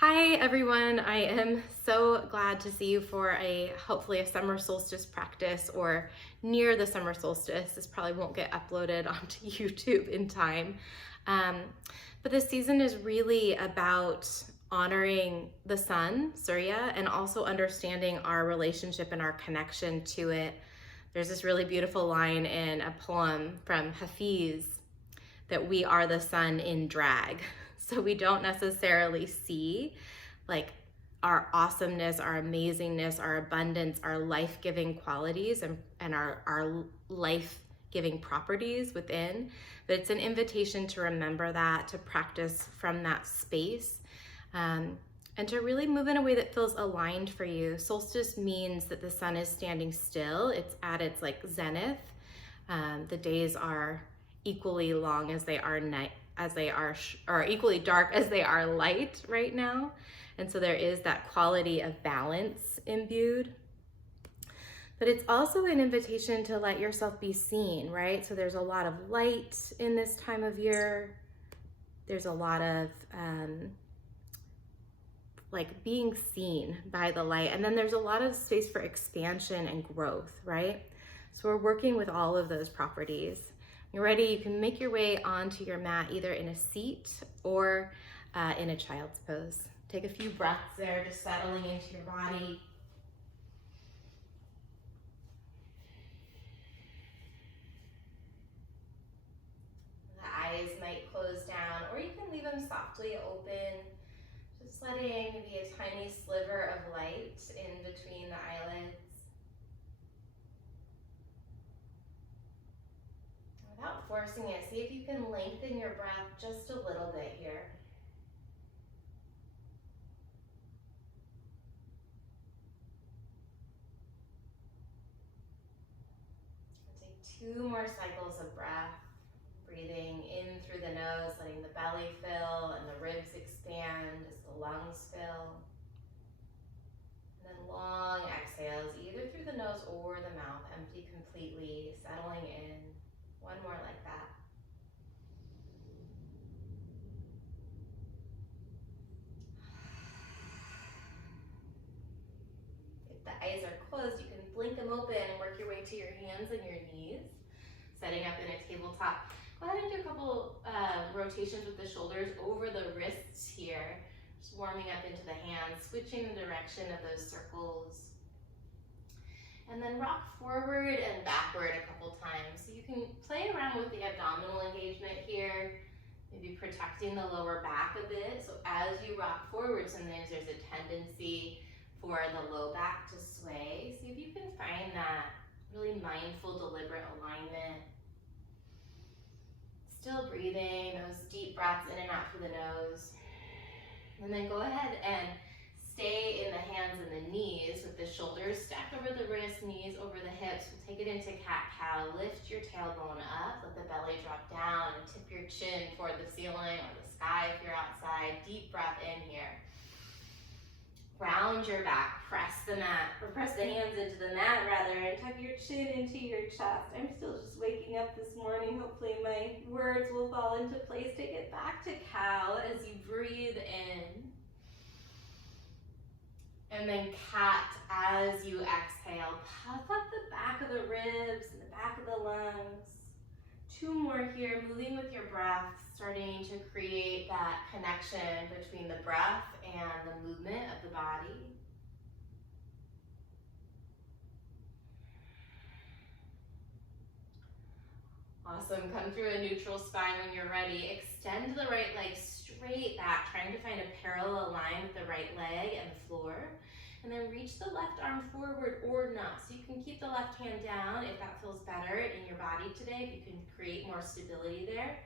Hi everyone, I am so glad to see you for hopefully a summer solstice practice or near the summer solstice. This probably won't get uploaded onto YouTube in time. Um, but this season is really about honoring the sun, Surya, and also understanding our relationship and our connection to it. There's this really beautiful line in a poem from Hafiz that we are the sun in drag. So we don't necessarily see like our awesomeness, our amazingness, our abundance, our life-giving qualities and our life-giving properties within. But it's an invitation to remember that, to practice from that space, and to really move in a way that feels aligned for you. Solstice means that the sun is standing still. It's at its like zenith. The days are equally long as they are night, as they are, or equally dark as they are light right now. And so there is that quality of balance imbued. But it's also an invitation to let yourself be seen, right? So there's a lot of light in this time of year. There's a lot of like being seen by the light. And then there's a lot of space for expansion and growth, right? So we're working with all of those properties. When you're ready, you can make your way onto your mat, either in a seat or in a child's pose. Take a few breaths there, just settling into your body. The eyes might close down, or you can leave them softly open, just letting maybe a tiny sliver of light in between the eyelids. Without forcing it, see if you can lengthen your breath just a little bit here. Take 2 more cycles of breath, breathing in through the nose, letting the belly fill and the ribs expand as the lungs fill. And then long exhales, either through the nose or the mouth, empty completely, settling in. 1 more like that. If the eyes are closed, you can blink them open and work your way to your hands and your knees, setting up in a tabletop. Go ahead and do a couple rotations with the shoulders over the wrists here, just warming up into the hands, switching the direction of those circles. And then rock forward and backward a couple times. So you can play around with the abdominal engagement here, maybe protecting the lower back a bit. So as you rock forward, sometimes there's a tendency for the low back to sway. See if you can find that really mindful, deliberate alignment. Still breathing, those deep breaths in and out through the nose. And then go ahead and stay in the hands and the knees with the shoulders stacked over the wrists, knees over the hips. We'll take it into cat-cow. Lift your tailbone up, let the belly drop down, and tip your chin toward the ceiling or the sky if you're outside. Deep breath in here. Round your back, press the mat, or press the hands into the mat rather, and tuck your chin into your chest. I'm still just waking up this morning. Hopefully my words will fall into place. Take it back to cow as you breathe in. And then cat as you exhale. Puff up the back of the ribs and the back of the lungs. 2 more here, moving with your breath, starting to create that connection between the breath and the movement of the body. Awesome, come through a neutral spine when you're ready. Extend the right leg straight back, trying to find a parallel line with the right leg and the floor. And then reach the left arm forward or not. So you can keep the left hand down if that feels better in your body today, if you can create more stability there.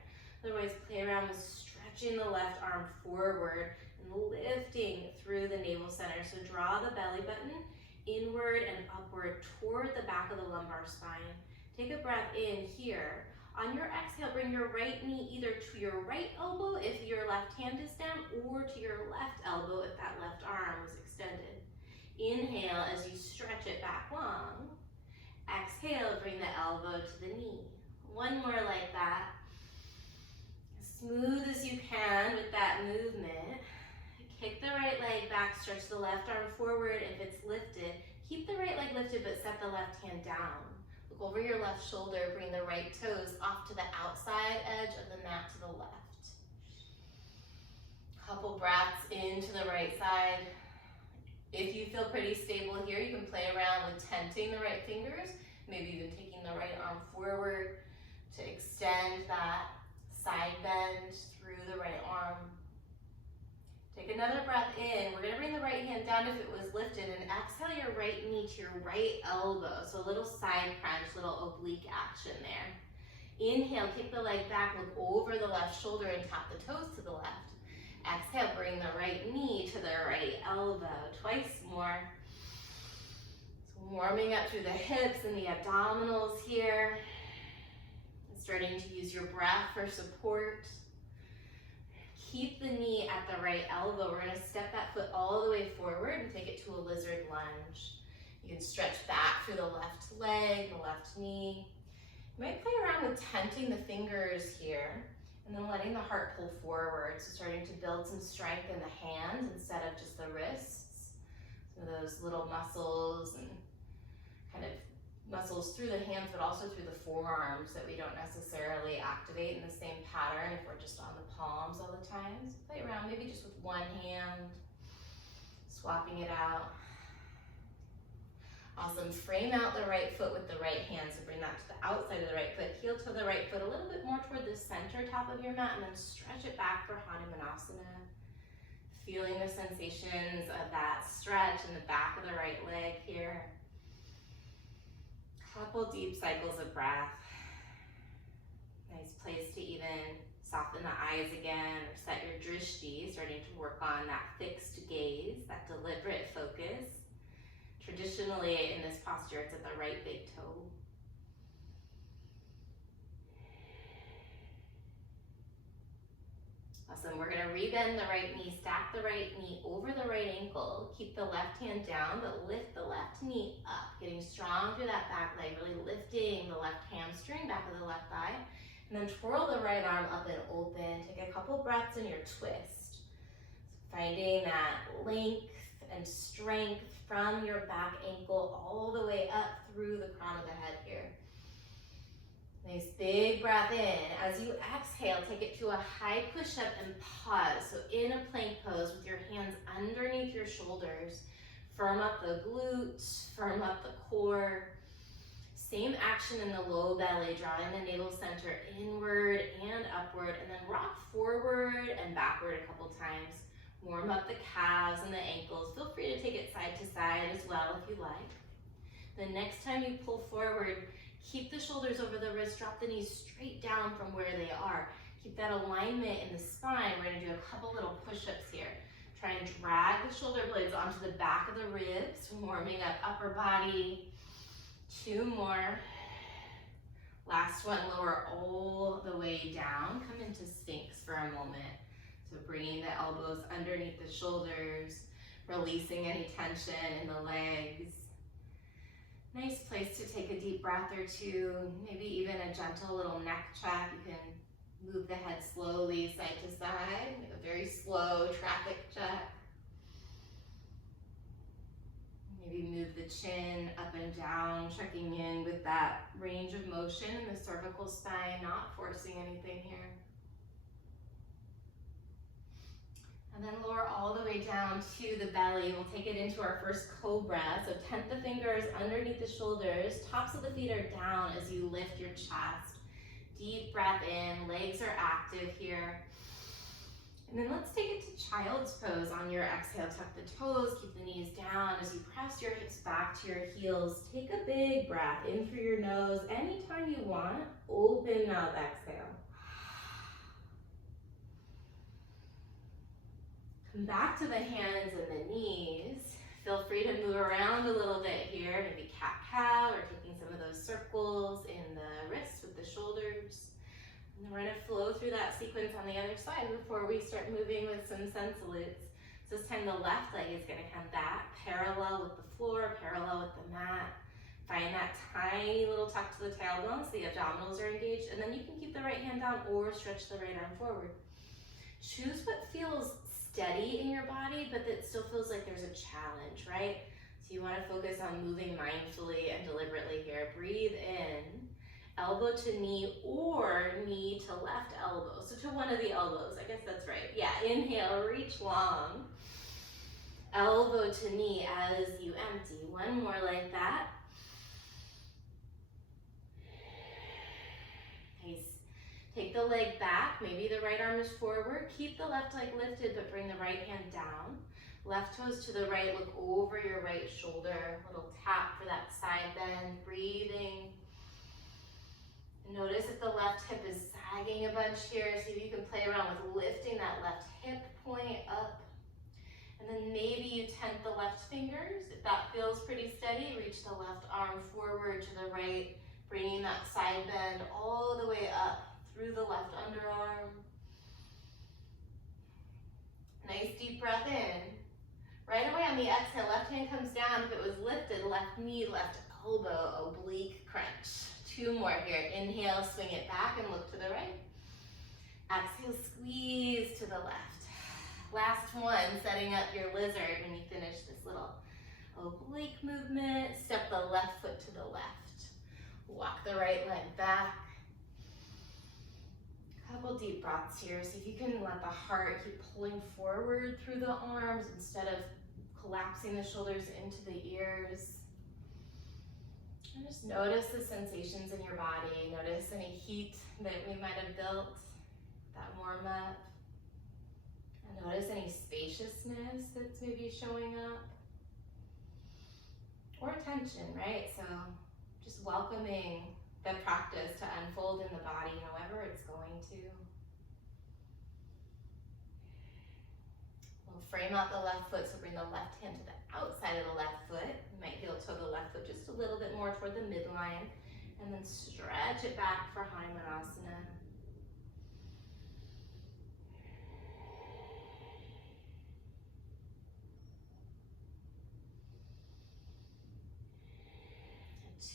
Otherwise, play around with stretching the left arm forward and lifting through the navel center. So draw the belly button inward and upward toward the back of the lumbar spine. Take a breath in here. On your exhale, bring your right knee either to your right elbow if your left hand is down, or to your left elbow if that left arm was extended. Inhale as you stretch it back long. Exhale, bring the elbow to the knee. 1 more like that. As smooth as you can with that movement. Kick the right stretch the left arm forward if it's lifted. Keep the right leg lifted, but set the left hand down. Look over your left shoulder, bring the right toes off to the outside edge of the mat to the left. Couple breaths into the right side. If you feel pretty stable here, you can play around with tenting the right fingers, maybe even taking the right arm forward to extend that side bend through the right arm. Take another breath in. We're gonna bring the right hand down if it was lifted, and exhale your right knee to your right elbow. So a little side crunch, little oblique action there. Inhale, kick the leg back, look over the left shoulder and tap the toes to the left. Exhale, bring the right knee to the right elbow. Twice more. So warming up through the hips and the abdominals here. Starting to use your breath for support. Keep the knee at the right elbow. We're gonna step that foot all the way forward and take it to a lizard lunge. You can stretch back through the left leg, the left knee. You might play around with tenting the fingers here and then letting the heart pull forward. So starting to build some strength in the hands instead of just the wrists. Some of those little muscles and kind of muscles through the hands, but also through the forearms that we don't necessarily activate in the same pattern if we're just on the palms all the time. So play around maybe just with one hand, swapping it out. Awesome, frame out the right foot with the right hand, so bring that to the outside of the right foot, heel to the right foot a little bit more toward the center top of your mat, and then stretch it back for Hanumanasana. Feeling the sensations of that stretch in the back of the right leg here. Couple deep cycles of breath. Nice place to even soften the eyes again, or set your drishti, starting to work on that fixed gaze, that deliberate focus. Traditionally in this posture, it's at the right big toe. Awesome, we're gonna rebend the right knee, stack the right knee over the right ankle, keep the left hand down, but lift the left knee up, getting strong through that back leg, really lifting the left hamstring, back of the left thigh, and then twirl the right arm up and open. Take a couple breaths in your twist. Finding that length and strength from your back ankle all the way up through the crown of the head here. Nice big breath in. As you exhale, take it to a high push-up and pause. So in a plank pose with your hands underneath your shoulders. Firm up the glutes, firm up the core. Same action in the low belly, drawing the navel center inward and upward, and then rock forward and backward a couple times. Warm up the calves and the ankles. Feel free to take it side to side as well if you like. The next time you pull forward, keep the shoulders over the wrist, drop the knees straight down from where they are. Keep that alignment in the spine. We're gonna do a couple little push-ups here. Try and drag the shoulder blades onto the back of the ribs, warming up upper body. 2 more. Last one, lower all the way down. Come into Sphinx for a moment. So bringing the elbows underneath the shoulders, releasing any tension in the legs. Nice place to take a deep breath or two, maybe even a gentle little neck check. You can move the head slowly side to side, make a very slow traffic check. Maybe move the chin up and down, checking in with that range of motion in the cervical spine, not forcing anything here. And then lower all the way down to the belly. We'll take it into our first cobra. So tent the fingers underneath the shoulders. Tops of the feet are down as you lift your chest. Deep breath in, legs are active here. And then let's take it to child's pose. On your exhale, tuck the toes, keep the knees down. As you press your hips back to your heels, take a big breath in through your nose. Anytime you want, open mouth exhale. Come back to the hands and the knees. Feel free to move around a little bit here, maybe cat-cow or taking some of those circles in the wrists with the shoulders. And then we're gonna flow through that sequence on the other side before we start moving with some sun salutes. So this time the left leg is gonna come back, parallel with the floor, parallel with the mat. Find that tiny little tuck to the tailbone so the abdominals are engaged, and then you can keep the right hand down or stretch the right arm forward. Choose what feels steady in your body, but that still feels like there's a challenge, right? So you want to focus on moving mindfully and deliberately here. Breathe in, elbow to knee or knee to left elbow. So to one of the elbows, I guess that's right. Yeah, inhale, reach long. Elbow to knee as you empty. One more like that. Nice. Take the leg back. Maybe the right arm is forward. Keep the left leg lifted, but bring the right hand down. Left toes to the right. Look over your right shoulder. Little tap for that side bend. Breathing. Notice if the left hip is sagging a bunch here. See if you can play around with lifting that left hip point up. And then maybe you tent the left fingers. If that feels pretty steady, reach the left arm forward to the right, bringing that side bend all the way up through the left underarm. Nice deep breath in. Right away on the exhale, left hand comes down. If it was lifted, left knee, left elbow, oblique crunch. Two more here. Inhale, swing it back and look to the right. Exhale, squeeze to the left. Last one, setting up your lizard when you finish this little oblique movement. Step the left foot to the left. Walk the right leg back. Couple deep breaths here. See if you can let the heart keep pulling forward through the arms instead of collapsing the shoulders into the ears. And just notice the sensations in your body. Notice any heat that we might have built, that warm up. And notice any spaciousness that's maybe showing up. Or tension, right? So just welcoming the practice to unfold in the body however it's going to. We'll frame out the left foot, so bring the left hand to the outside of the left foot. You might heel toe the left foot just a little bit more toward the midline, and then stretch it back for Hanumanasana.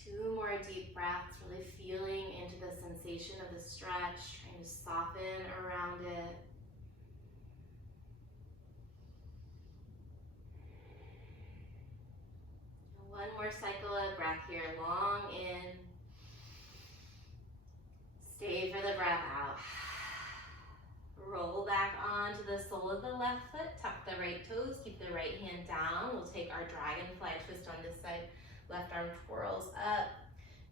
Two more deep breaths, really feeling into the sensation of the stretch, trying to soften around it. One more cycle of breath here, long in. Stay for the breath out. Roll back onto the sole of the left foot, tuck the right toes, keep the right hand down. We'll take our dragonfly twist on this side. Left arm twirls up,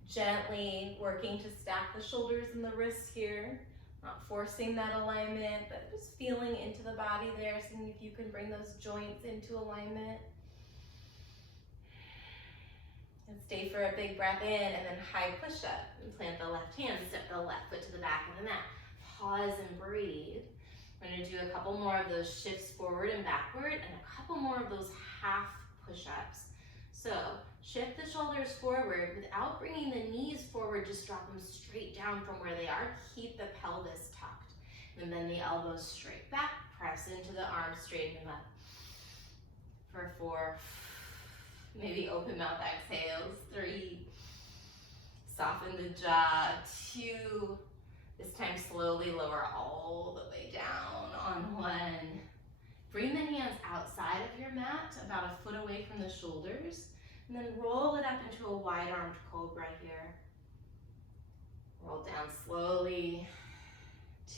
gently working to stack the shoulders and the wrists here. Not forcing that alignment, but just feeling into the body there, seeing if you can bring those joints into alignment. And stay for a big breath in, and then high push up. And plant the left hand, step the left foot to the back of the mat. Pause and breathe. We're gonna do a couple more of those shifts forward and backward, and a couple more of those half push-ups. So shift the shoulders forward without bringing the knees forward, just drop them straight down from where they are. Keep the pelvis tucked. And then the elbows straight back, press into the arms, straighten them up. For 4, maybe open mouth exhales. 3, soften the jaw. 2, this time slowly lower all the way down on 1. Bring the hands outside of your mat, about a foot away from the shoulders, and then roll it up into a wide-armed cobra here. Roll down slowly.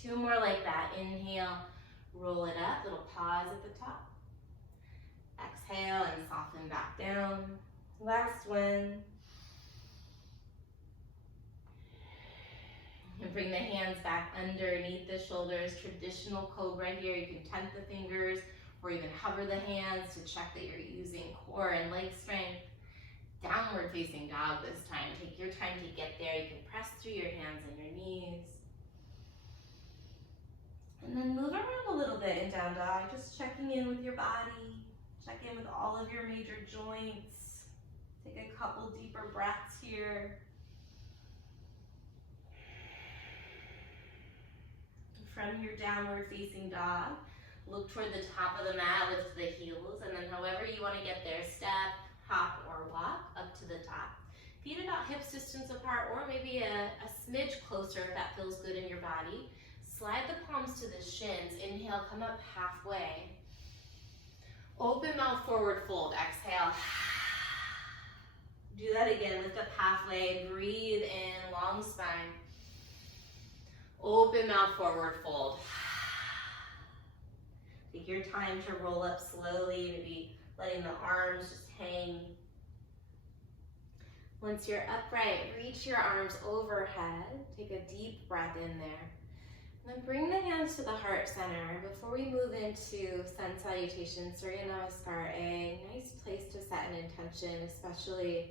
2 more like that. Inhale, roll it up, little pause at the top. Exhale and soften back down. Last one. And bring the hands back underneath the shoulders. Traditional cobra here. You can tent the fingers or even hover the hands to check that you're using core and leg strength. Downward facing dog this time. Take your time to get there. You can press through your hands and your knees. And then move around a little bit in down dog. Just checking in with your body. Check in with all of your major joints. Take a couple deeper breaths here. From your downward facing dog, look toward the top of the mat, lift the heels, and then however you want to get there, step, hop, or walk up to the top. Feet about hips distance apart, or maybe a smidge closer if that feels good in your body. Slide the palms to the shins. Inhale, come up halfway. mouth, forward fold. Exhale. Do that again. Lift up halfway. Breathe in, long spine. Open mouth, forward fold. Take your time to roll up slowly, maybe letting the arms just hang. Once you're upright, reach your arms overhead. Take a deep breath in there. And then bring the hands to the heart center. Before we move into Sun Salutation, Surya Namaskar, a nice place to set an intention, especially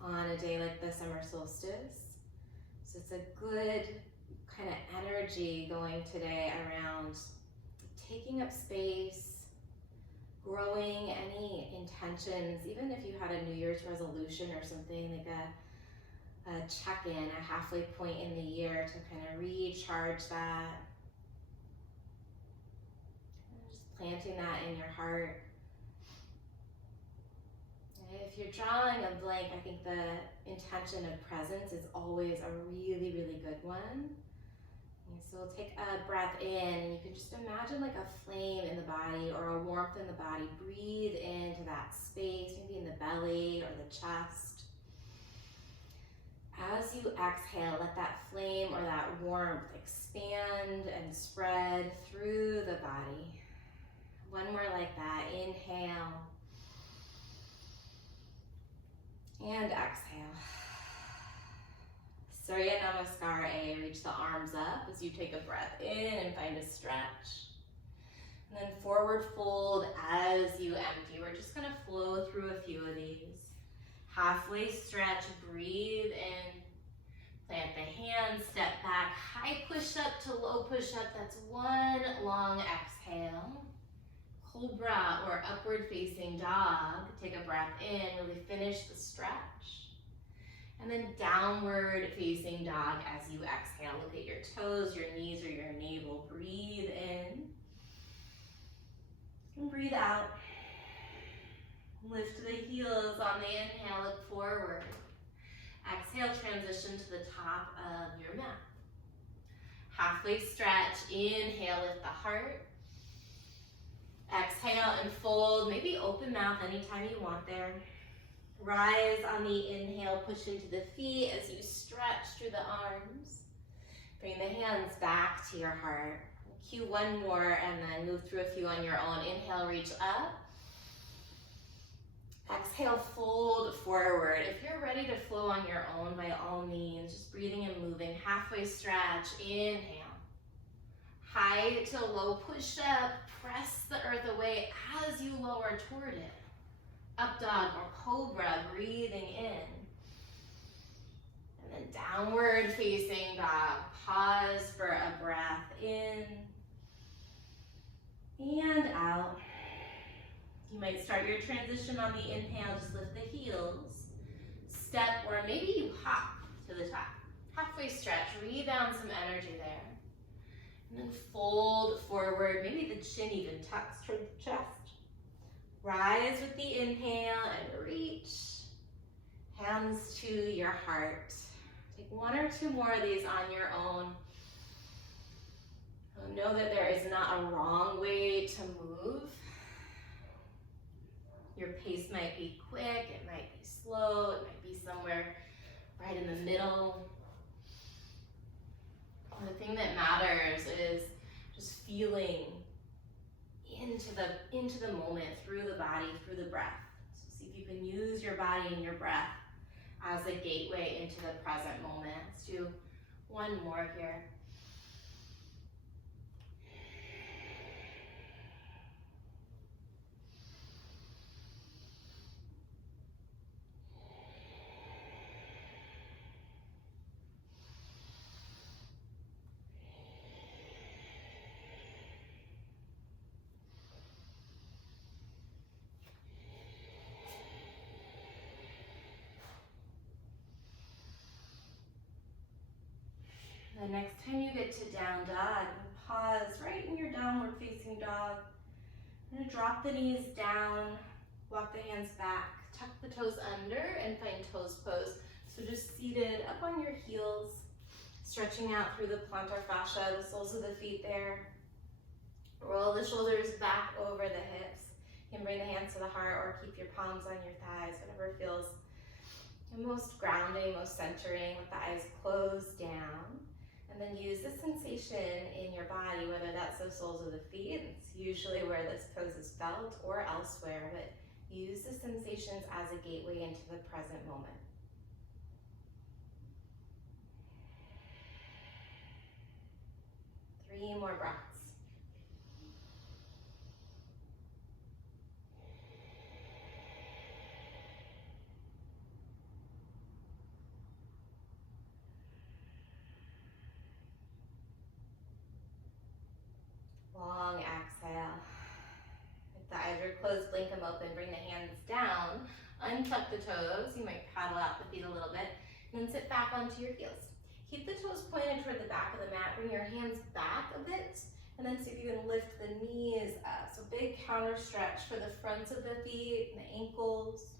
on a day like the summer solstice. So it's a good kind of energy going today around taking up space, growing any intentions, even if you had a New Year's resolution or something, like a check-in, a halfway point in the year to kind of recharge that. And just planting that in your heart. And if you're drawing a blank, I think the intention of presence is always a really, really good one. And so take a breath in, and you can just imagine like a flame in the body or a warmth in the body. Breathe into that space, maybe in the belly or the chest. As you exhale, let that flame or that warmth expand and spread through the body. One more like that. Inhale. And exhale. Surya Namaskar A. Reach the arms up as you take a breath in and find a stretch. And then forward fold as you empty. We're just going to flow through a few of these. Halfway stretch, breathe in. Plant the hands, step back, high push up to low push up. That's one long exhale. Cobra or upward facing dog. Take a breath in, really finish the stretch. And then downward facing dog as you exhale. Look at your toes, your knees, or your navel. Breathe in. And breathe out. Lift the heels on the inhale, look forward. Exhale, transition to the top of your mat. Halfway stretch, inhale, lift the heart. Exhale and fold, maybe open mouth anytime you want there. Rise on the inhale, push into the feet as you stretch through the arms. Bring the hands back to your heart. Cue one more and then move through a few on your own. Inhale, reach up. Exhale, fold forward. If you're ready to flow on your own, by all means, just breathing and moving. Halfway stretch, inhale. High to low, push up, press the earth away as you lower toward it. Up dog or cobra, breathing in. And then downward facing dog. Pause for a breath in and out. You might start your transition on the inhale, just lift the heels. Step, or maybe you hop to the top. Halfway stretch, rebound some energy there. And then fold forward, maybe the chin even tucks toward the chest. Rise with the inhale and reach. Hands to your heart. Take one or two more of these on your own. Know that there is not a wrong way to move. Your pace might be quick, it might be slow, it might be somewhere right in the middle. The thing that matters is just feeling into the moment, through the body, through the breath. So see if you can use your body and your breath as a gateway into the present moment. Let's do one more here. The next time you get to down dog, pause right in your downward facing dog. I'm going to drop the knees down, walk the hands back, tuck the toes under, and find toes pose. So just seated up on your heels, stretching out through the plantar fascia, the soles of the feet there. Roll the shoulders back over the hips. You can bring the hands hands to the heart, or keep your palms on your thighs, whatever feels the most grounding, most centering, with the eyes closed down. And then use the sensation in your body, whether that's the soles of the feet, it's usually where this pose is felt, or elsewhere, but use the sensations as a gateway into the present moment. Three more breaths. Long exhale. If the eyes are closed, blink them open, bring the hands down, untuck the toes. You might paddle out the feet a little bit, and then sit back onto your heels. Keep the toes pointed toward the back of the mat. Bring your hands back a bit, and then see if you can lift the knees up. So big counter stretch for the fronts of the feet and the ankles.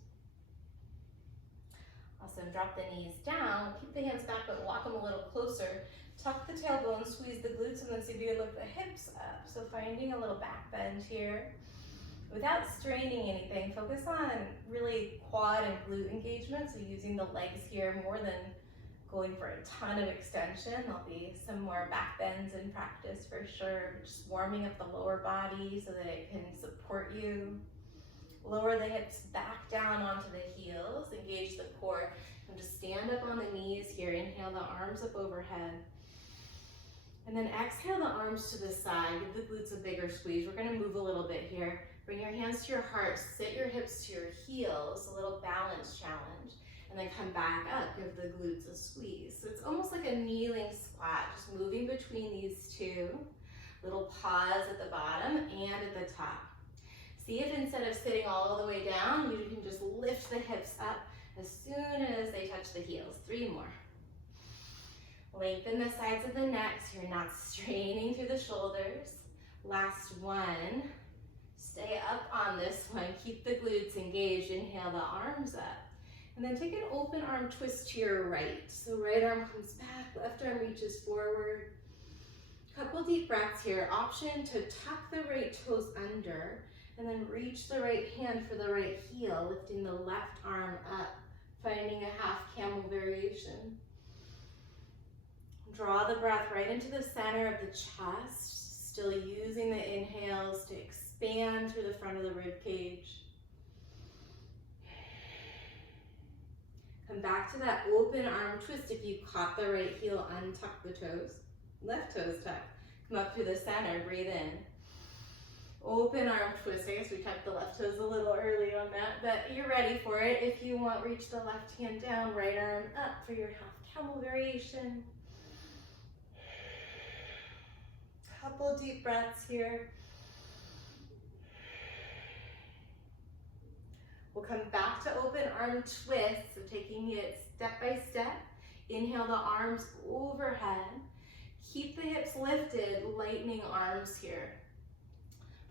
Awesome, drop the knees down. Keep the hands back, but walk them a little closer. Tuck the tailbone, squeeze the glutes, and then see if you can lift the hips up. So finding a little back bend here. Without straining anything, focus on really quad and glute engagement. So using the legs here more than going for a ton of extension. There'll be some more back bends in practice for sure. Just warming up the lower body so that it can support you. Lower the hips back down onto the heels. Engage the core. And just stand up on the knees here. Inhale the arms up overhead. And then exhale the arms to the side. Give the glutes a bigger squeeze. We're going to move a little bit here. Bring your hands to your heart. Sit your hips to your heels. A little balance challenge. And then come back up. Give the glutes a squeeze. So it's almost like a kneeling squat. Just moving between these two. Little pause at the bottom and at the top. See if instead of sitting all the way down, you can just lift the hips up as soon as they touch the heels. 3 more. Lengthen the sides of the neck so you're not straining through the shoulders. Last one. Stay up on this one. Keep the glutes engaged. Inhale the arms up. And then take an open arm twist to your right. So right arm comes back, left arm reaches forward. Couple deep breaths here. Option to tuck the right toes under and then reach the right hand for the right heel, lifting the left arm up, finding a half camel variation. Draw the breath right into the center of the chest, still using the inhales to expand through the front of the rib cage. Come back to that open arm twist. If you caught the right heel, untuck the toes. Left toes tuck. Come up through the center, breathe in. Open arm twist. I guess we tucked the left toes a little early on that, but you're ready for it. If you want, reach the left hand down, right arm up for your half camel variation. Couple deep breaths here. We'll come back to open arm twist, so taking it step by step. Inhale the arms overhead. Keep the hips lifted, lightening arms here.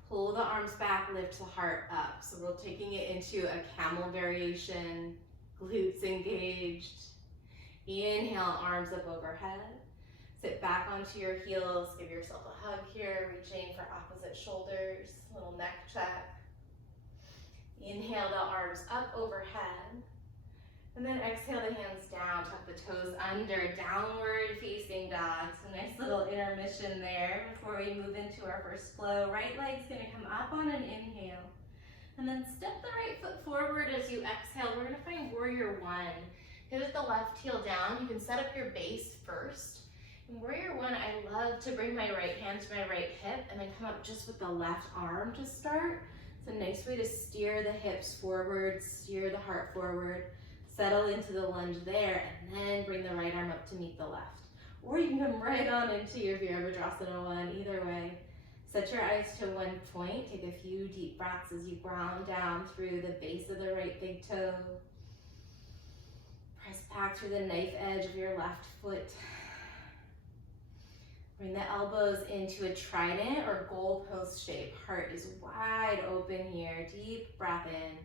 Pull the arms back, lift the heart up. So we're taking it into a camel variation, glutes engaged. Inhale, arms up overhead. Sit back onto your heels, give yourself a hug here, reaching for opposite shoulders, little neck check. Inhale the arms up overhead. And then exhale the hands down, tuck the toes under, downward facing dog. So nice little intermission there before we move into our first flow. Right leg's gonna come up on an inhale. And then step the right foot forward as you exhale. We're gonna find warrior one. Pivot the left heel down. You can set up your base first. In warrior one, I love to bring my right hand to my right hip and then come up just with the left arm to start. It's a nice way to steer the hips forward, steer the heart forward. Settle into the lunge there, and then bring the right arm up to meet the left. Or you can come right on into your Virabhadrasana one, either way. Set your eyes to one point. Take a few deep breaths as you ground down through the base of the right big toe. Press back through the knife edge of your left foot. Bring the elbows into a trident or goalpost shape. Heart is wide open here. Deep breath in.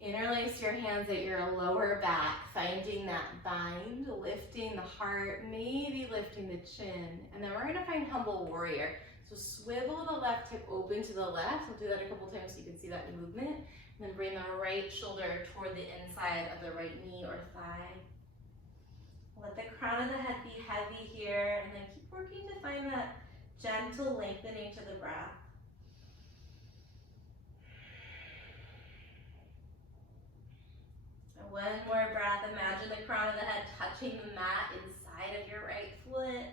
Interlace your hands at your lower back, finding that bind, lifting the heart, maybe lifting the chin. And then we're gonna find humble warrior. So swivel the left hip open to the left. I'll do that a couple times so you can see that movement. And then bring the right shoulder toward the inside of the right knee or thigh. Let the crown of the head be heavy here, and then keep working to find that gentle lengthening to the breath. And one more breath. Imagine the crown of the head touching the mat inside of your right foot.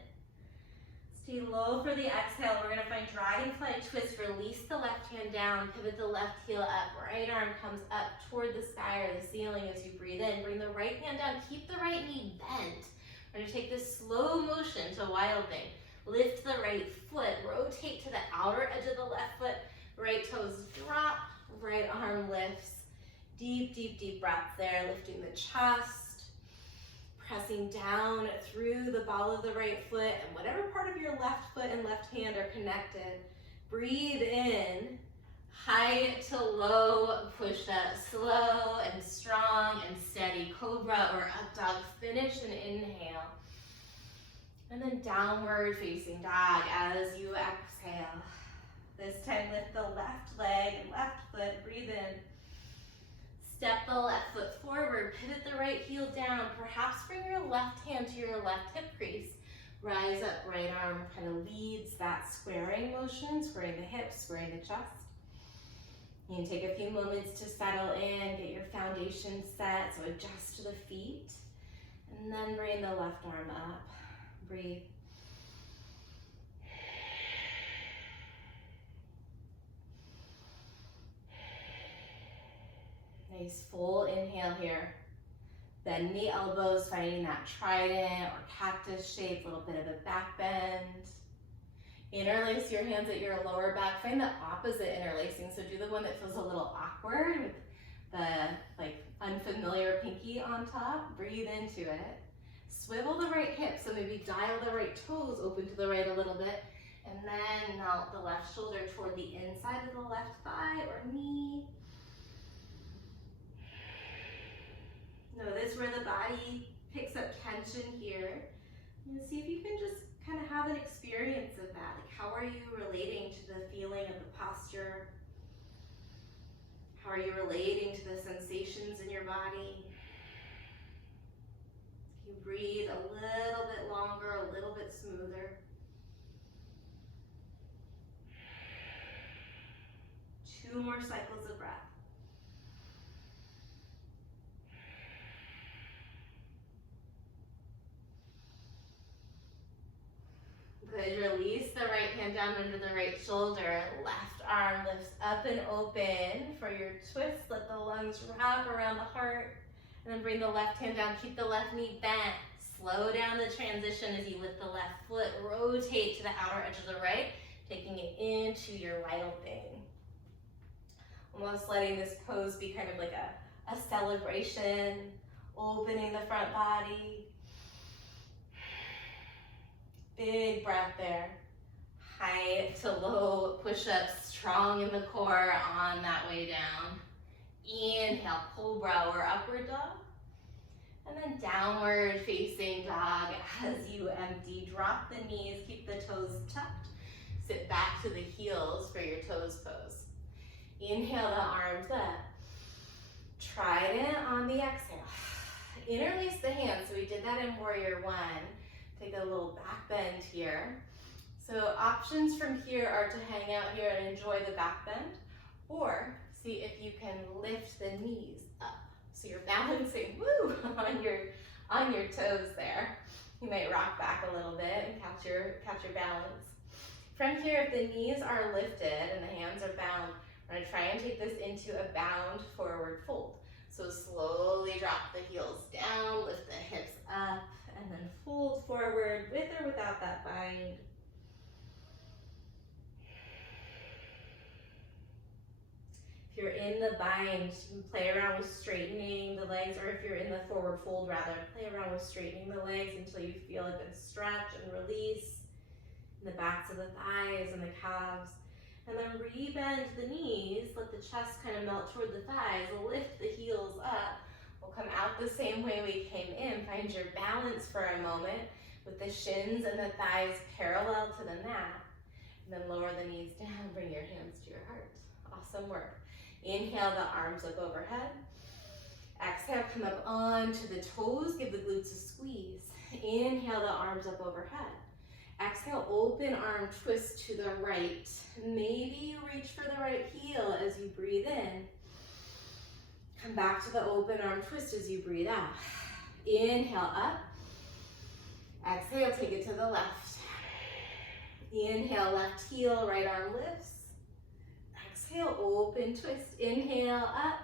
Stay low for the exhale. We're gonna find dragonfly twist. Release the left hand down, pivot the left heel up. Right arm comes up toward the sky or the ceiling as you breathe in. Bring the right hand down, keep the right knee bent. We're gonna take this slow motion to wild thing. Lift the right foot, rotate to the outer edge of the left foot. Right toes drop, right arm lifts. Deep, deep, deep breath there, lifting the chest. Pressing down through the ball of the right foot, and whatever part of your left foot and left hand are connected, breathe in, high to low push-up, slow and strong and steady, cobra or up dog. Finish and inhale. And then downward facing dog as you exhale. This time lift the left leg and left foot, breathe in. Step the left foot forward, pivot the right heel down, perhaps bring your left hand to your left hip crease. Rise up, right arm kind of leads that squaring motion, squaring the hips, squaring the chest. You can take a few moments to settle in, get your foundation set, so adjust to the feet. And then bring the left arm up, breathe. Nice full inhale here. Bend the elbows, finding that trident or cactus shape, a little bit of a back bend. Interlace your hands at your lower back. Find the opposite interlacing. So do the one that feels a little awkward with the unfamiliar pinky on top. Breathe into it. Swivel the right hip. So maybe dial the right toes open to the right a little bit. And then melt the left shoulder toward the inside of the left thigh or knee. Notice where the body picks up tension here. And see if you can just kind of have an experience of that. Like, how are you relating to the feeling of the posture? How are you relating to the sensations in your body? You breathe a little bit longer, a little bit smoother. Two more cycles of breath. Good, release the right hand down under the right shoulder. Left arm lifts up and open for your twist. Let the lungs wrap around the heart. And then bring the left hand down. Keep the left knee bent. Slow down the transition as you lift the left foot. Rotate to the outer edge of the right, taking it into your wild thing. Almost letting this pose be kind of like a celebration. Opening the front body. Big breath there. High to low push-ups, strong in the core on that way down. Inhale, cobra or upward dog. And then downward facing dog as you empty. Drop the knees, keep the toes tucked. Sit back to the heels for your toes pose. Inhale the arms up. Trident on the exhale. Interlace the hands. So we did that in Warrior One. Take a little back bend here. So options from here are to hang out here and enjoy the back bend, or see if you can lift the knees up. So you're balancing, woo, on your toes there. You might rock back a little bit and catch your balance. From here, if the knees are lifted and the hands are bound, we're gonna try and take this into a bound forward fold. So slowly drop the heels down, lift the hips up, and then fold forward with or without that bind. If you're in the bind, you can play around with straightening the legs, or if you're in the forward fold rather, play around with straightening the legs until you feel a good stretch and release in the backs of the thighs and the calves. And then re-bend the knees, let the chest kind of melt toward the thighs, lift the heels up. We'll come out the same way we came in. Find your balance for a moment with the shins and the thighs parallel to the mat. And then lower the knees down, bring your hands to your heart. Awesome work. Inhale the arms up overhead. Exhale, come up onto the toes, give the glutes a squeeze. Inhale the arms up overhead. Exhale, open arm twist to the right. Maybe you reach for the right heel as you breathe in. Come back to the open arm twist as you breathe out. Inhale up. Exhale, take it to the left. Inhale, left heel, right arm lifts. Exhale, open twist. Inhale up,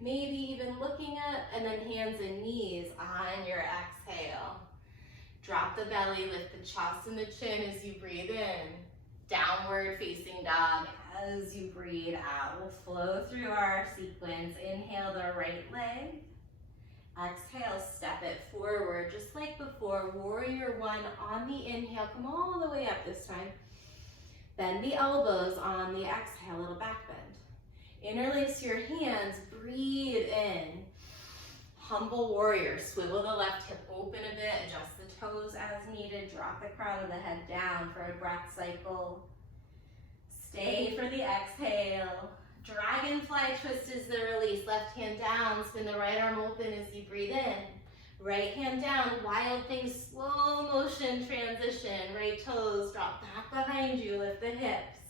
maybe even looking up, and then hands and knees on your exhale. Drop the belly, lift the chest and the chin as you breathe in. Downward facing dog as you breathe out. We'll flow through our sequence. Inhale the right leg. Exhale, step it forward, just like before. Warrior one on the inhale. Come all the way up this time. Bend the elbows on the exhale, little back bend. Interlace your hands, breathe in. Humble warrior, swivel the left hip open a bit, adjust the toes as needed, drop the crown of the head down for a breath cycle. Stay for the exhale. Dragonfly twist is the release. Left hand down, spin the right arm open as you breathe in. Right hand down, wild thing, slow motion transition. Right toes drop back behind you, lift the hips.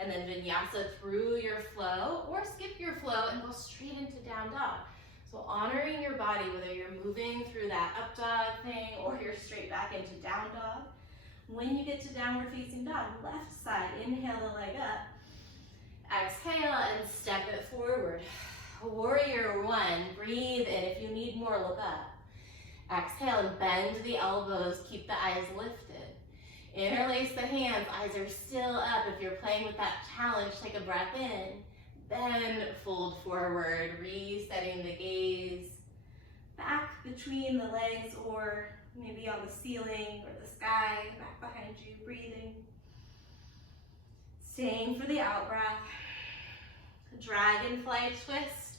And then vinyasa through your flow, or skip your flow and go straight into down dog. So honoring your body, whether you're moving through that up dog thing or you're straight back into down dog. When you get to downward facing dog, left side, inhale the leg up. Exhale and step it forward. Warrior one, breathe in. If you need more, look up. Exhale and bend the elbows, keep the eyes lifted. Interlace the hands, eyes are still up. If you're playing with that challenge, take a breath in. Then fold forward, resetting the gaze. Back between the legs or maybe on the ceiling or the sky, back behind you, breathing. Staying for the out breath. Dragonfly twist.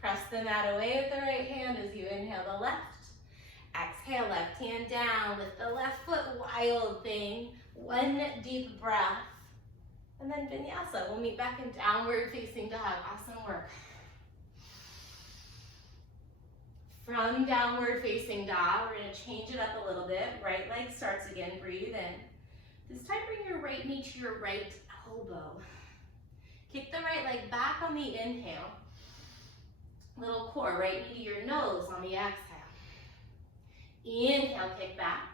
Press the mat away with the right hand as you inhale the left. Exhale, left hand down, lift the left foot, wild thing. One deep breath. And then vinyasa. We'll meet back in downward facing dog. Awesome work. From downward facing dog, we're going to change it up a little bit. Right leg starts again, breathe in. This time bring your right knee to your right elbow. Kick the right leg back on the inhale. Little core, right knee to your nose on the exhale. Inhale, kick back.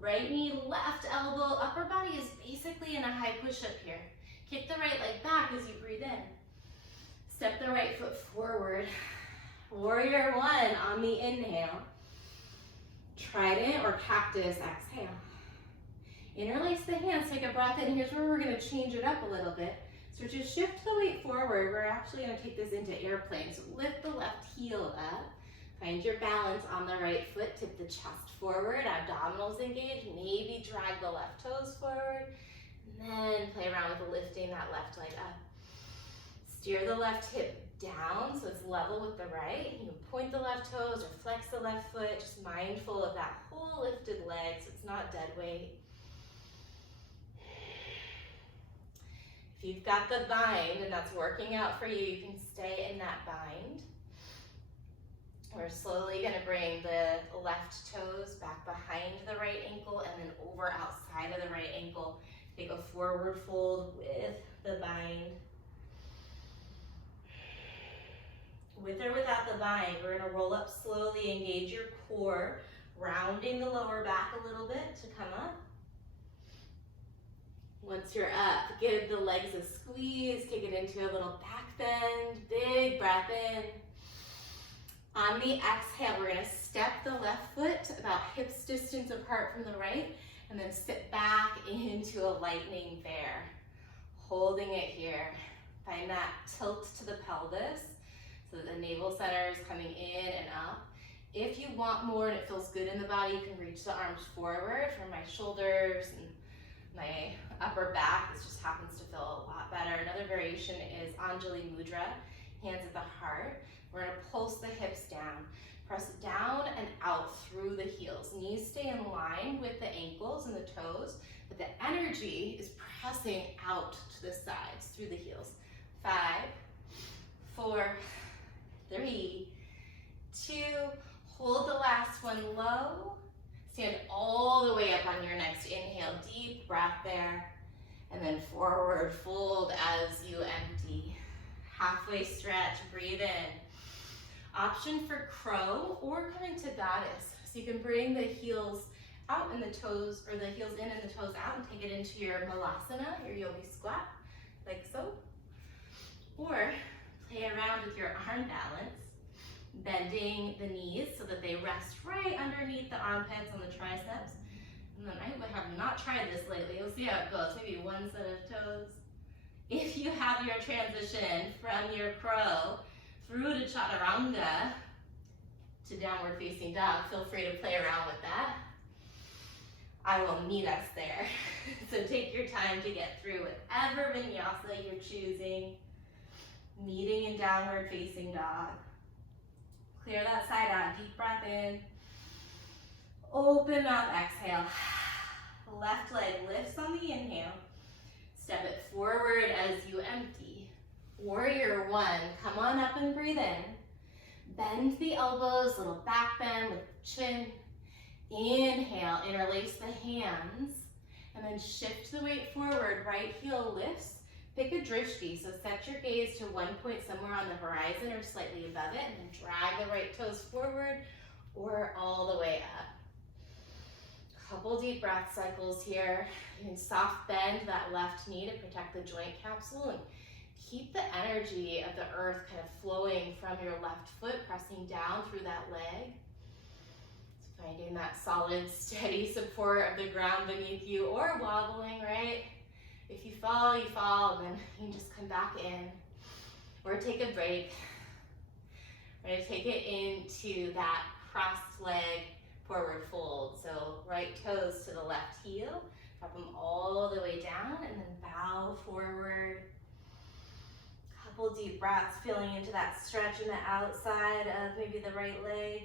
Right knee, left elbow, upper body is basically in a high push-up here. Kick the right leg back as you breathe in. Step the right foot forward. Warrior one on the inhale. Trident or cactus, exhale. Interlace the hands, take a breath in. Here's where we're going to change it up a little bit. So to shift the weight forward, we're actually going to take this into airplane. So lift the left heel up. Find your balance on the right foot. Tip the chest forward, abdominals engaged. Maybe drag the left toes forward. And then play around with lifting that left leg up. Steer the left hip down so it's level with the right. You point the left toes or flex the left foot. Just mindful of that whole lifted leg so it's not dead weight. If you've got the bind and that's working out for you, you can stay in that bind. We're slowly going to bring the left toes back behind the right ankle and then over outside of the right ankle. Take a forward fold with the bind. With or without the bind, we're going to roll up slowly, engage your core, rounding the lower back a little bit to come up. Once you're up, give the legs a squeeze, take it into a little back bend, big breath in. On the exhale, we're going to step the left foot about hips distance apart from the right, and then sit back into a lightning bear. Holding it here. Find that tilt to the pelvis, so that the navel center is coming in and up. If you want more and it feels good in the body, you can reach the arms forward for my shoulders and my upper back. This just happens to feel a lot better. Another variation is Anjali Mudra, hands at the heart. We're going to pulse the hips down. Press down and out through the heels. Knees stay in line with the ankles and the toes, but the energy is pressing out to the sides through the heels. 5, 4, 3, 2, hold the last one low. Stand all the way up on your next inhale, deep breath there. And then forward fold as you empty. Halfway stretch, breathe in. Option for crow or come into goddess. So you can bring the heels out and the toes, or the heels in and the toes out, and take it into your malasana, your yogi squat, like so. Or play around with your arm balance, bending the knees so that they rest right underneath the armpits and the triceps. And then I have not tried this lately. We'll see how it goes. Maybe one set of toes. If you have your transition from your crow through to chaturanga to downward facing dog, feel free to play around with that. I will meet us there. So take your time to get through whatever vinyasa you're choosing. Meeting in downward facing dog. Clear that side out, deep breath in. Open up, exhale. Left leg lifts on the inhale. Step it forward as you empty. Warrior 1, come on up and breathe in. Bend the elbows, little back bend with the chin. Inhale, interlace the hands, and then shift the weight forward. Right heel lifts. Pick a drishti, so set your gaze to one point somewhere on the horizon or slightly above it, and then drag the right toes forward or all the way up. Couple deep breath cycles here. You can soft bend that left knee to protect the joint capsule and keep the energy of the earth kind of flowing from your left foot, pressing down through that leg. So finding that solid, steady support of the ground beneath you, or wobbling, right? If you fall, and then you can just come back in or take a break. We're going to take it into that crossed leg forward fold. So right toes to the left heel, drop them all the way down, and then bow forward. Couple deep breaths, feeling into that stretch in the outside of maybe the right leg.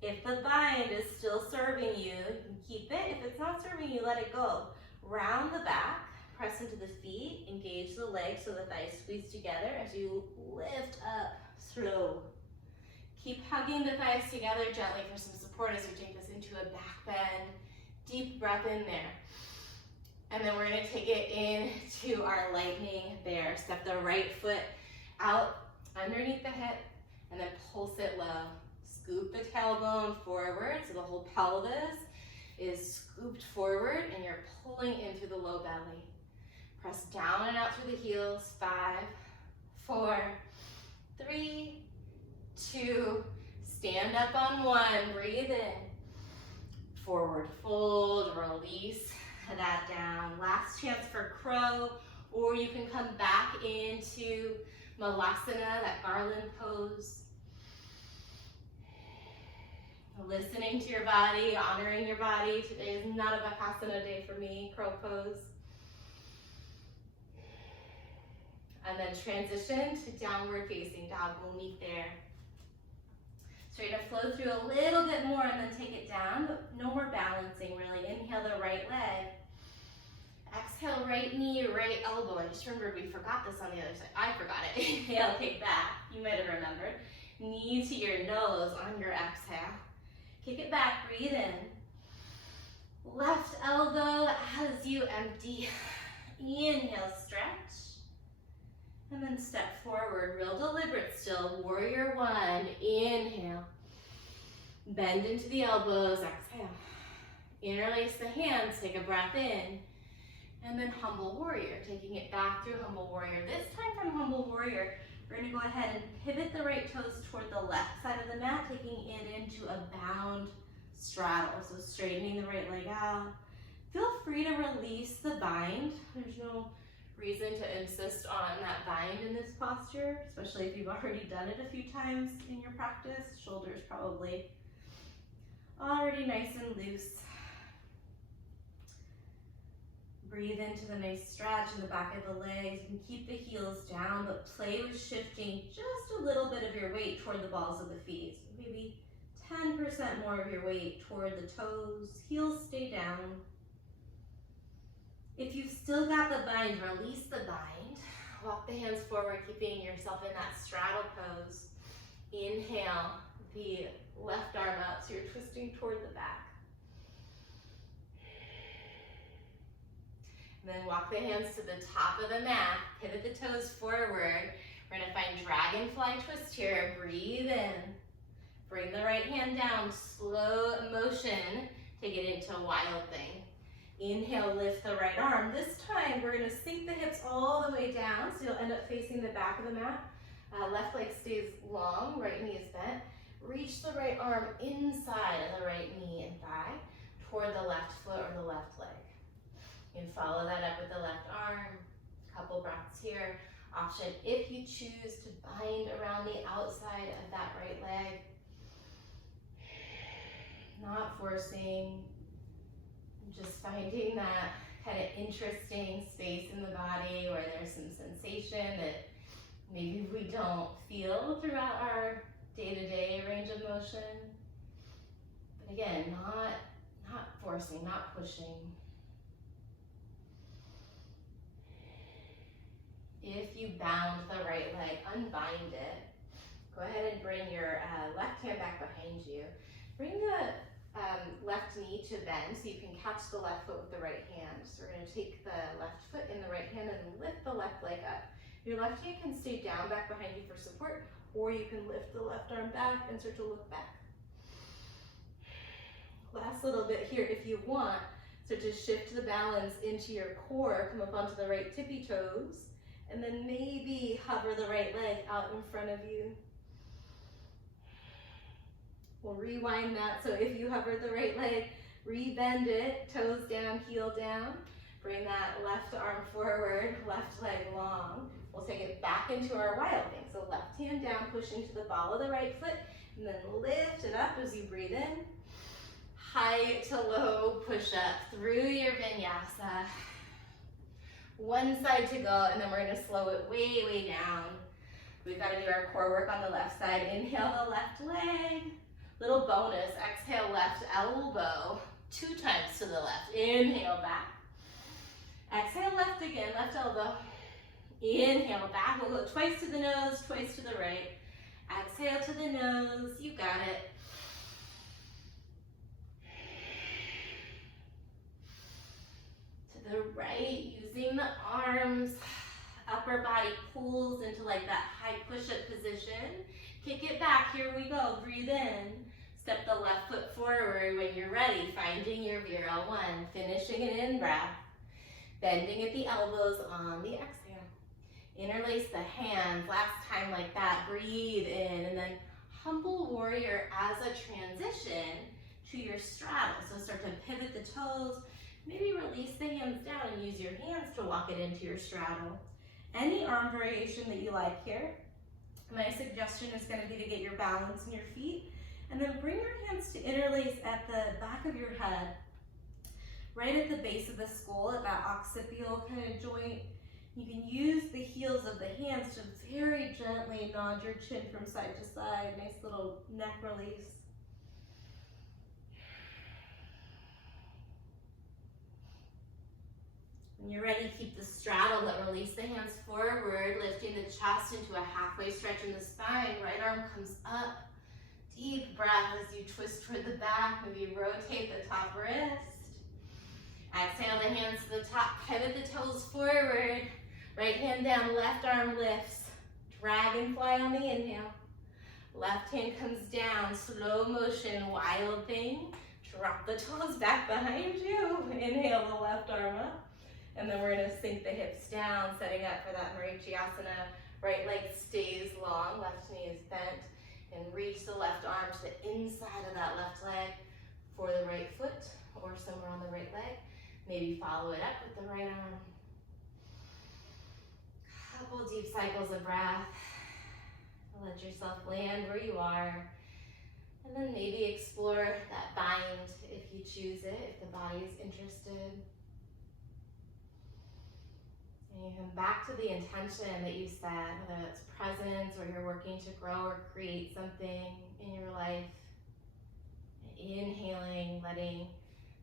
If the bind is still serving you, you can keep it. If it's not serving you, let it go. Round the back, press into the feet, engage the legs so the thighs squeeze together as you lift up, slow. Keep hugging the thighs together gently for some support as we take this into a back bend. Deep breath in there. And then we're gonna take it into our lightning bear. Step the right foot out underneath the hip and then pulse it low. Scoop the tailbone forward so the whole pelvis is scooped forward and you're pulling in through the low belly. Press down and out through the heels. 5, 4, 3, 2, stand up on 1, breathe in. Forward fold, release that down. Last chance for crow, or you can come back into malasana, that garland pose. Listening to your body, honoring your body. Today is not a Bakasana day for me, crow pose. And then transition to downward facing dog. We'll meet there. Straight up, flow through a little bit more and then take it down, but no more balancing really. Inhale the right leg. Exhale, right knee, right elbow. I just remembered we forgot this on the other side. I forgot it. Inhale, kick back. You might have remembered. Knee to your nose on your exhale. Kick it back, breathe in. Left elbow as you empty. Inhale, stretch. And then step forward, real deliberate still. Warrior 1, inhale. Bend into the elbows, exhale. Interlace the hands, take a breath in. And then humble warrior, taking it back through humble warrior. This time from humble warrior, we're gonna go ahead and pivot the right toes toward the left side of the mat, taking it into a bound straddle. So straightening the right leg out. Feel free to release the bind. There's no reason to insist on that bind in this posture, especially if you've already done it a few times in your practice. Shoulders probably already nice and loose. Breathe into the nice stretch in the back of the legs. You can keep the heels down, but play with shifting just a little bit of your weight toward the balls of the feet. So maybe 10% more of your weight toward the toes. Heels stay down. If you've still got the bind, release the bind. Walk the hands forward, keeping yourself in that straddle pose. Inhale the left arm up, so you're twisting toward the back. And then walk the hands to the top of the mat, pivot the toes forward. We're gonna find dragonfly twist here. Breathe in. Bring the right hand down, slow motion, take it into wild thing. Inhale, lift the right arm. This time, we're gonna sink the hips all the way down, so you'll end up facing the back of the mat. Left leg stays long, right knee is bent. Reach the right arm inside of the right knee and thigh toward the left foot or the left leg. You can follow that up with the left arm. Couple breaths here. Option if you choose to bind around the outside of that right leg. Not forcing, just finding that kind of interesting space in the body where there's some sensation that maybe we don't feel throughout our day-to-day range of motion. But again, not forcing, not pushing. If you bound the right leg, unbind it. Go ahead and bring your left hand back behind you. Bring the left knee to bend so you can catch the left foot with the right hand. So we're going to take the left foot in the right hand and lift the left leg up. Your left hand can stay down back behind you for support, or you can lift the left arm back and start to look back. Last little bit here, if you want, so to shift the balance into your core, come up onto the right tippy toes, and then maybe hover the right leg out in front of you. We'll rewind that, so if you hover the right leg, rebend it, toes down, heel down. Bring that left arm forward, left leg long. We'll take it back into our wild thing. So left hand down, push into the ball of the right foot, and then lift it up as you breathe in. High to low push up through your vinyasa. One side to go, and then we're gonna slow it way, way down. We've got to do our core work on the left side. Inhale the left leg. Little bonus, exhale left elbow 2 times to the left. Inhale back. Exhale left again, left elbow. Inhale back. We'll go twice to the nose, twice to the right. Exhale to the nose. You got it. To the right, using the arms. Upper body pulls into like that high push-up position. Kick it back. Here we go. Breathe in. Step the left foot forward when you're ready. Finding your Vira 1. Finishing an in-breath. Bending at the elbows on the exhale. Interlace the hands. Last time like that. Breathe in. And then humble warrior as a transition to your straddle. So start to pivot the toes. Maybe release the hands down and use your hands to walk it into your straddle. Any arm variation that you like here. My suggestion is going to be to get your balance in your feet and then bring your hands to interlace at the back of your head, right at the base of the skull, at that occipital kind of joint. You can use the heels of the hands to very gently nod your chin from side to side. Nice little neck release. When you're ready, keep the straddle, but release the hands forward, lifting the chest into a halfway stretch in the spine. Right arm comes up. Deep breath as you twist toward the back. Maybe rotate the top wrist. Exhale the hands to the top. Pivot the toes forward. Right hand down, left arm lifts. Dragonfly on the inhale. Left hand comes down, slow motion, wild thing. Drop the toes back behind you. Inhale the left arm up. And then we're gonna sink the hips down, setting up for that Marichyasana. Right leg stays long, left knee is bent. And reach the left arm to the inside of that left leg for the right foot or somewhere on the right leg. Maybe follow it up with the right arm. Couple deep cycles of breath. Let yourself land where you are. And then maybe explore that bind if you choose it, if the body is interested. And you come back to the intention that you set, whether it's presence or you're working to grow or create something in your life. Inhaling, letting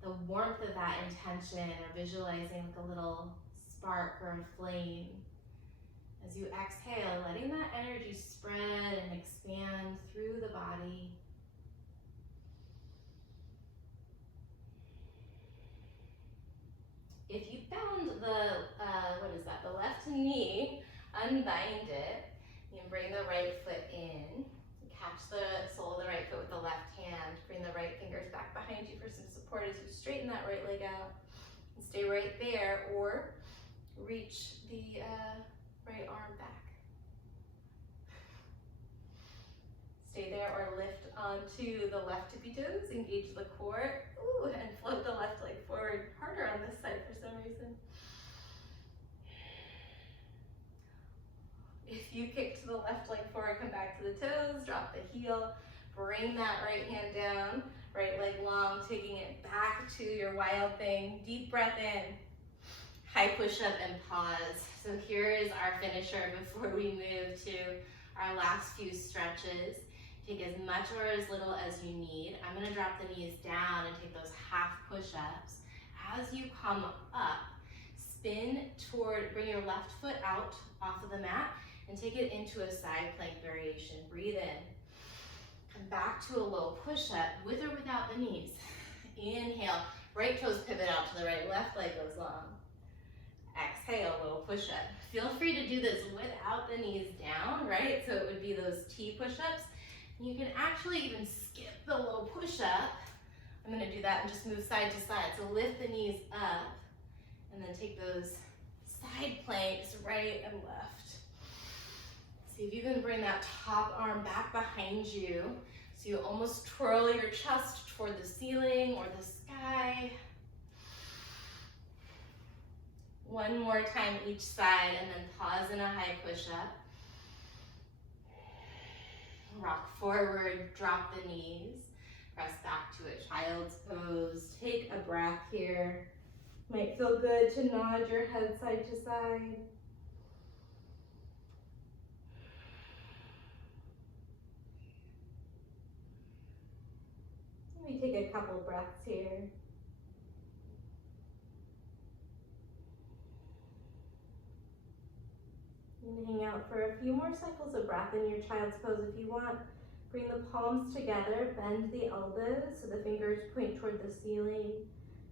the warmth of that intention, or visualizing like a little spark or a flame. As you exhale, letting that energy spread and expand through the body. If you found the, the left knee, unbind it. You can bring the right foot in. Catch the sole of the right foot with the left hand. Bring the right fingers back behind you for some support as you straighten that right leg out. And stay right there, or reach the right arm back. Stay there or lift onto the left tippy toes, engage the core, and float the left leg forward. Harder on this side for some reason. If you kick to the left leg forward, come back to the toes, drop the heel, bring that right hand down, right leg long, taking it back to your wild thing. Deep breath in, high push up and pause. So here is our finisher before we move to our last few stretches. Take as much or as little as you need. I'm gonna drop the knees down and take those half push-ups. As you come up, spin toward, bring your left foot out off of the mat and take it into a side plank variation. Breathe in. Come back to a low push-up with or without the knees. Inhale, right toes pivot out to the right, left leg goes long. Exhale, low push-up. Feel free to do this without the knees down, right? So it would be those T push-ups. You can actually even skip the low push-up. I'm gonna do that and just move side to side. So lift the knees up and then take those side planks right and left. See if you can bring that top arm back behind you. So you almost twirl your chest toward the ceiling or the sky. One more time each side, and then pause in a high push-up. Rock forward, drop the knees. Press back to a child's pose. Take a breath here. Might feel good to nod your head side to side. Let me take a couple breaths here. You can hang out for a few more cycles of breath in your child's pose if you want. Bring the palms together, bend the elbows so the fingers point toward the ceiling.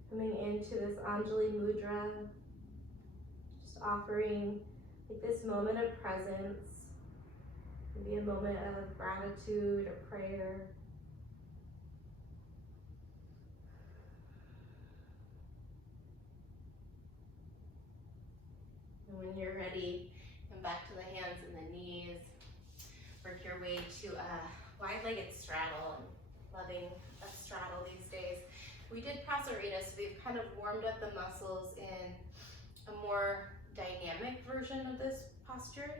Coming into this Anjali Mudra. Just offering like this moment of presence. Maybe a moment of gratitude or prayer. And when you're ready, come back to the hands and the knees. Work your way to a wide-legged straddle. I'm loving a straddle these days. We did Prasarita, so we've kind of warmed up the muscles in a more dynamic version of this posture.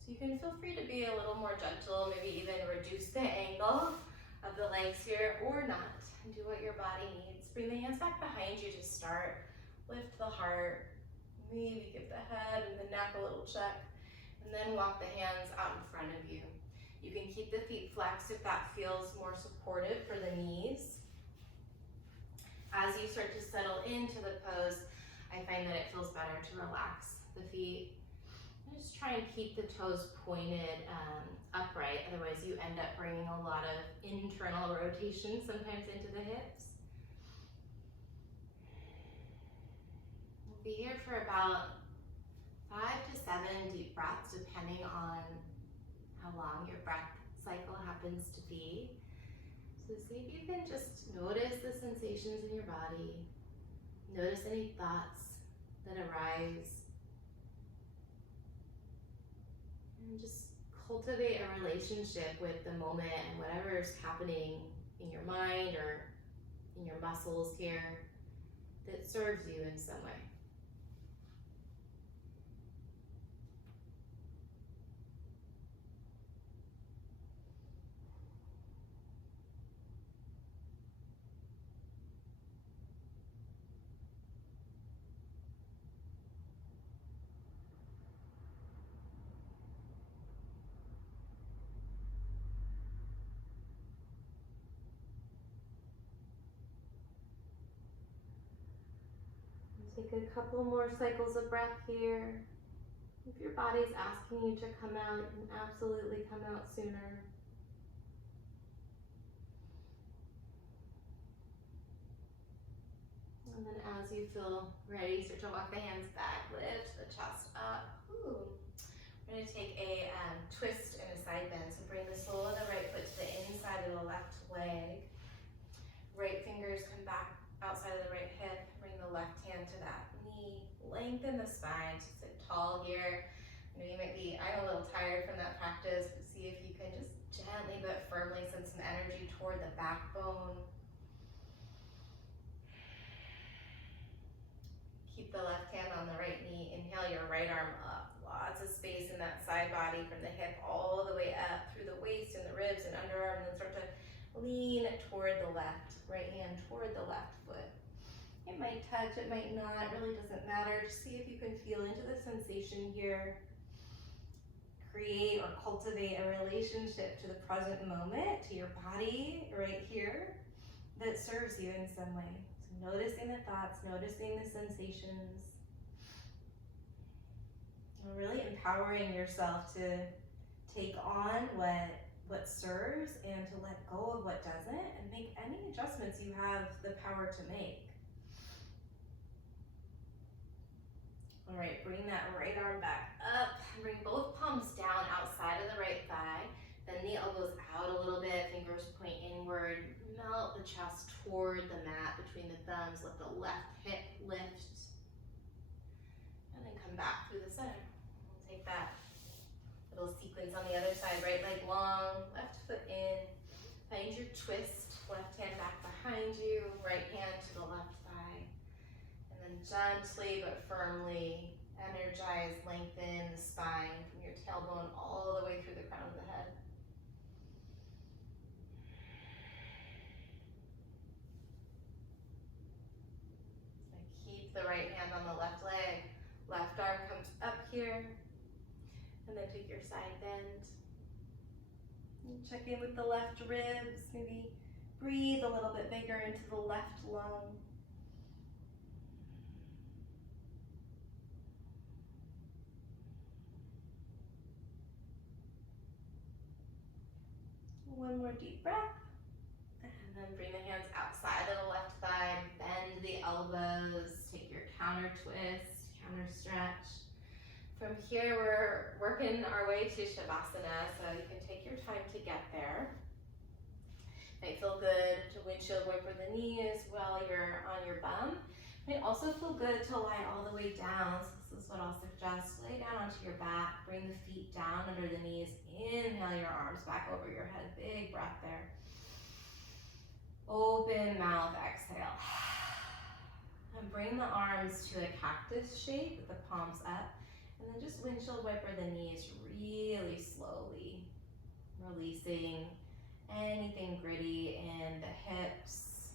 So you can feel free to be a little more gentle, maybe even reduce the angle of the legs here or not, and do what your body needs. Bring the hands back behind you to start. Lift the heart. Maybe give the head and the neck a little check, and then walk the hands out in front of you. You can keep the feet flexed if that feels more supportive for the knees. As you start to settle into the pose, I find that it feels better to relax the feet. And just try and keep the toes pointed upright, otherwise you end up bringing a lot of internal rotation sometimes into the hips. We'll be here for about 5 to 7 deep breaths, depending on how long your breath cycle happens to be. So see if you can just notice the sensations in your body. Notice any thoughts that arise. And just cultivate a relationship with the moment and whatever is happening in your mind or in your muscles here that serves you in some way. Take a couple more cycles of breath here. If your body's asking you to come out, you can absolutely come out sooner. And then as you feel ready, start to walk the hands back, lift the chest up. Ooh. We're going to take a twist and a side bend. So bring the sole of the right foot to the inside of the left leg. Right fingers come back outside of the right hip. Bring the left hand to that knee. Lengthen the spine to sit tall here. I know you might be, I'm a little tired from that practice, but see if you can just gently but firmly send some energy toward the backbone. Keep the left hand on the right knee. Inhale your right arm up. Lots of space in that side body from the hip all the way up through the waist and the ribs and underarm, and then start to lean toward the left, right hand toward the left foot. It might touch, it might not, it really doesn't matter. Just see if you can feel into the sensation here. Create or cultivate a relationship to the present moment, to your body right here that serves you in some way. So noticing the thoughts, noticing the sensations. And really empowering yourself to take on what serves and to let go of what doesn't, and make any adjustments you have the power to make. All right, bring that right arm back up. Bring both palms down outside of the right thigh. Bend the elbows out a little bit, fingers point inward. Melt the chest toward the mat between the thumbs. Let the left hip lift. And then come back through the center. We'll take that little sequence on the other side. Right leg long, left foot in. Find your twist. Left hand back behind you. Right hand to the left thigh. And then gently but firmly energize, lengthen the spine from your tailbone all the way through the crown of the head. And keep the right hand on the left leg. Left arm comes up here. And then take your side bend. And check in with the left ribs. Maybe breathe a little bit bigger into the left lung. One more deep breath. And then bring the hands outside of the left thigh. Bend the elbows. Take your counter twist, counter stretch. From here, we're working our way to Shavasana, so you can take your time to get there. Might feel good to windshield wiper the knees while you're on your bum. Might also feel good to lie all the way down. So this is what I'll suggest. Lay down onto your back, bring the feet down under the knees. Inhale your arms back over your head. Big breath there. Open mouth, exhale. And bring the arms to a cactus shape with the palms up. And then just windshield wiper the knees really slowly, releasing anything gritty in the hips,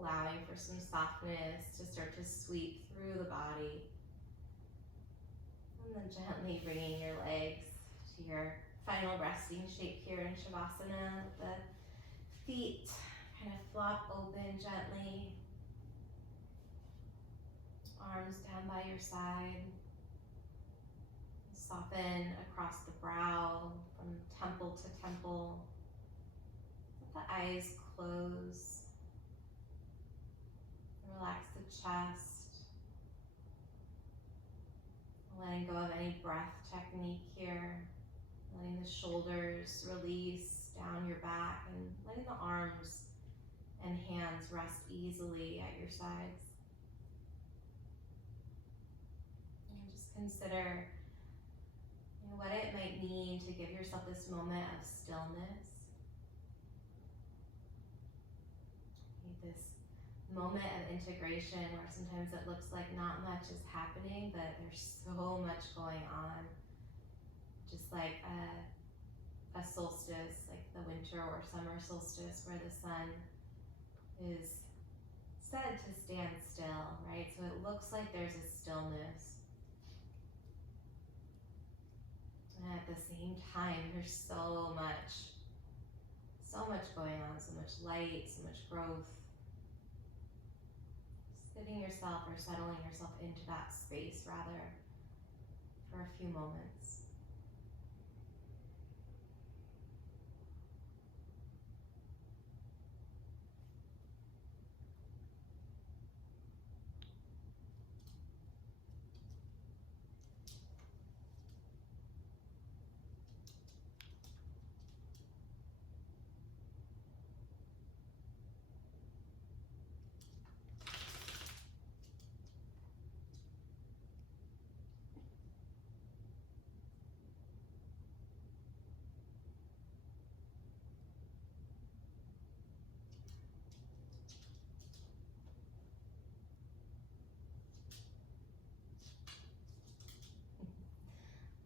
allowing for some softness to start to sweep through the body. And then gently bringing your legs to your final resting shape here in Shavasana. Let the feet kind of flop open gently. Arms down by your side. Soften across the brow from temple to temple. Let the eyes close. Relax the chest. Letting go of any breath technique here. Letting the shoulders release down your back and letting the arms and hands rest easily at your sides. Consider what it might mean to give yourself this moment of stillness. This moment of integration where sometimes it looks like not much is happening, but there's so much going on. Just like a solstice, like the winter or summer solstice, where the sun is said to stand still, right? So it looks like there's a stillness. And at the same time, there's so much going on, so much light, so much growth. putting yourself or settling yourself into that space rather for a few moments.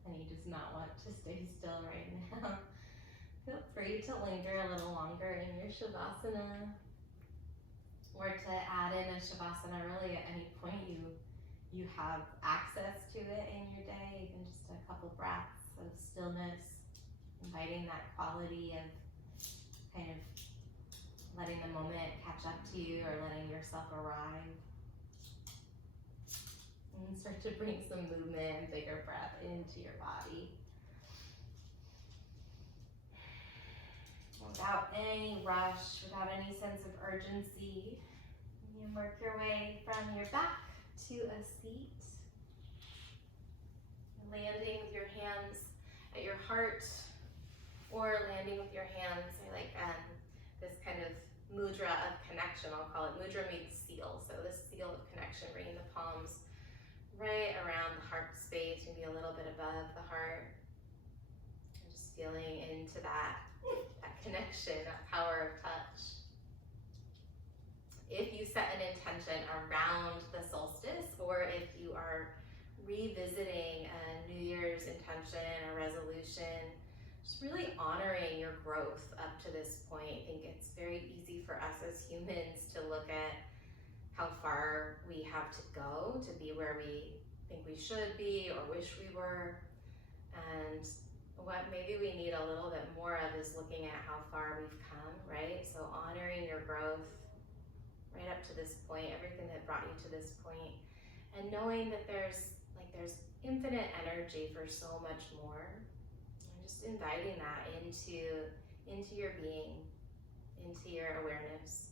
And he does not want to stay still right now. Feel free to linger a little longer in your Shavasana, or to add in a Shavasana really at any point you have access to it in your day, even just a couple breaths of stillness, inviting that quality of kind of letting the moment catch up to you or letting yourself arrive. And start to bring some movement and bigger breath into your body. Without any rush, without any sense of urgency, you work your way from your back to a seat. Landing with your hands at your heart, or landing with your hands, I like this kind of mudra of connection, I'll call it. Mudra means seal, so this seal of connection, bringing the palms right around the heart space, maybe a little bit above the heart. And just feeling into that connection, that power of touch. If you set an intention around the solstice, or if you are revisiting a New Year's intention or resolution, just really honoring your growth up to this point. I think it's very easy for us as humans to look at how far we have to go to be where we think we should be or wish we were. And what maybe we need a little bit more of is looking at how far we've come, right? So honoring your growth right up to this point, everything that brought you to this point, and knowing that there's infinite energy for so much more. And just inviting that into your being, into your awareness.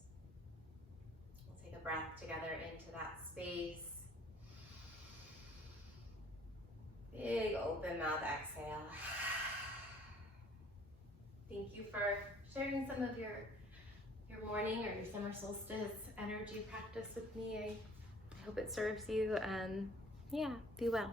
We'll take a breath together into that space. Big open mouth exhale. Thank you for sharing some of your morning or your summer solstice energy practice with me. I hope it serves you, and yeah, be well.